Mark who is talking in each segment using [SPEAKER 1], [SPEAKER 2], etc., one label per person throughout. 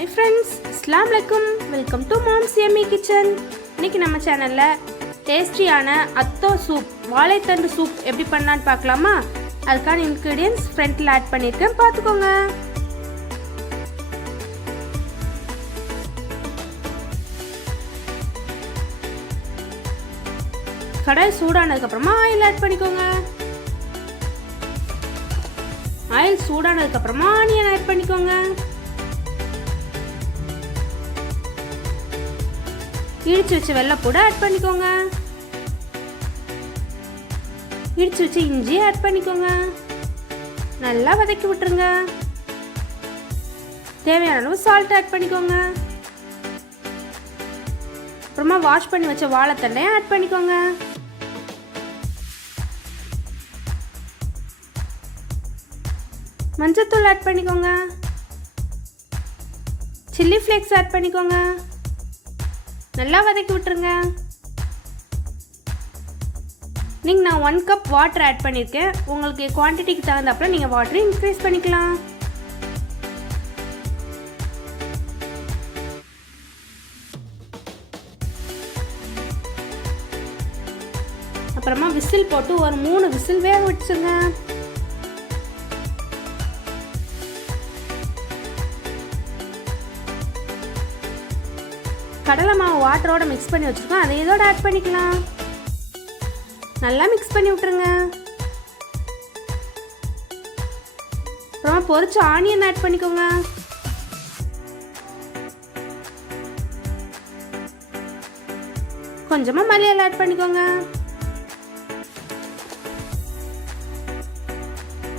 [SPEAKER 1] High friends இஸ்லாம் வலைக்கும் welcome to mom's Emmy kitchen இன்னைக்கு நம்ம சேனலில் டேஸ்டியான அத்தோ சூப் வாழைத்தண்டு சூப் எப்படி பண்ணான்னு பார்க்கலாமா? அதுக்கான இன்க்ரீடியன்ஸ் ஃப்ரண்ட்டில் ஆட் பண்ணியிருக்கேன். பார்த்துக்கோங்க. கடாய் சூடானதுக்கப்புறமா ஆயில் ஆட் பண்ணிக்கோங்க. ஆயில் சூடானதுக்கப்புறமா ஆனியன் ஆட் பண்ணிக்கோங்க. இடிச்சு வச்ச வெள்ளைப்பூட ஆட் பண்ணிக்கோங்க. இடிச்சு வச்ச இஞ்சி ஆட் பண்ணிக்கோங்க. நல்லா வதக்கி விட்டுருங்க. தேவையான அளவு சால்ட் ஆட் பண்ணிக்கோங்க. அப்புறமா வாஷ் பண்ணி வச்ச வாழைத்தண்டையும் ஆட் பண்ணிக்கோங்க. மஞ்சத்தூள் ஆட் பண்ணிக்கோங்க. சில்லி ஃப்ளேக்ஸ் ஆட் பண்ணிக்கோங்க. நல்லா வதக்கி விட்டுருங்க. நீங்கள் நான் ஒன் கப் வாட்டர் ஆட் பண்ணியிருக்கேன் உங்களுக்கு குவான்டிட்டிக்கு தகுந்தாப்புல நீங்கள் வாட்டரை இன்க்ரீஸ் பண்ணிக்கலாம். அப்புறமா விசில் போட்டு ஒரு மூணு விசில் வேக வச்சுங்க கடலை மாவு வாட்டரோட மிக்ஸ் பண்ணி வச்சுருக்கோம். அதை இதோட ஆட் பண்ணிக்கலாம். நல்லா மிக்ஸ் பண்ணி விட்டுருங்க. அப்புறமா பொரிச்ச ஆனியன் ஆட் பண்ணிக்கோங்க. கொஞ்சமாக மல்லியல் ஆட் பண்ணிக்கோங்க.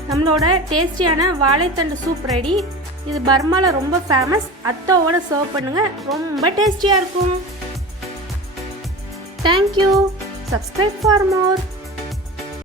[SPEAKER 1] நம்மளோட டேஸ்டியான வாழைத்தண்டு சூப் ரெடி இது பர்மாவில் ரொம்ப ஃபேமஸ் அத்தாவோட சர்வ் பண்ணுங்கள் ரொம்ப டேஸ்டியாக இருக்கும். Thank you subscribe for more